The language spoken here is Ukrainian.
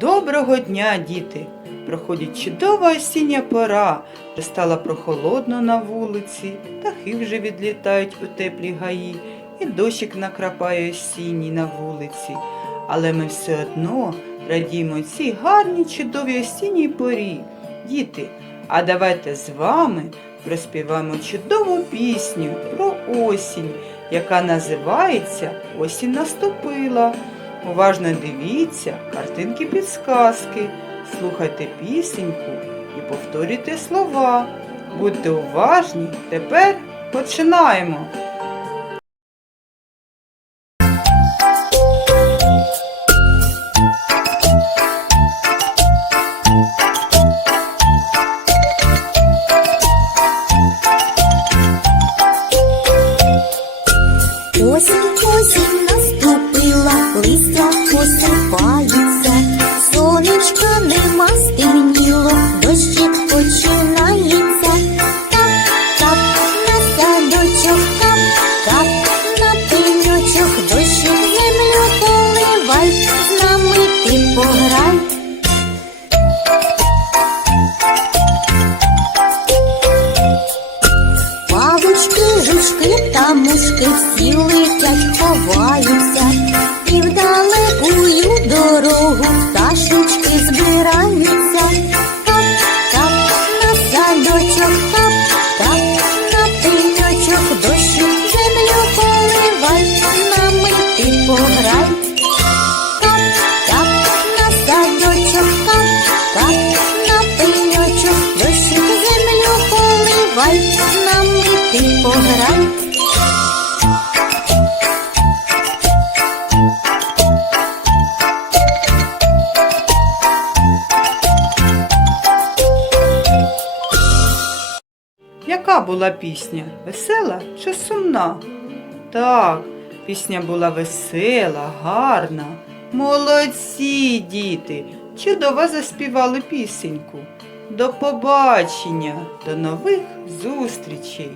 Доброго дня, діти! Проходить чудова осіння пора, вже стало прохолодно на вулиці, птахи вже відлітають у теплі гаї, і дощик накрапає осінній на вулиці. Але ми все одно радіємо цій гарній чудовій осінній порі. Діти, а давайте з вами проспіваємо чудову пісню про осінь, яка називається Осінь наступила. Уважно дивіться картинки підсказки, слухайте пісеньку і повторюйте слова. Будьте уважні, тепер починаємо. Осінь, осінь листя посипаються, сонечка нема стемніло, дощик починається. Кап, кап, на садочок, кап, кап, на пеньочок, дощик землю поливай, з нами ти пограй. Павучки, жучки та мушки всі летять, ховаються, ти. Яка була пісня? Весела чи сумна? Так, пісня була весела, гарна. Молодці, діти! Чудово заспівали пісеньку. До побачення, до нових зустрічей!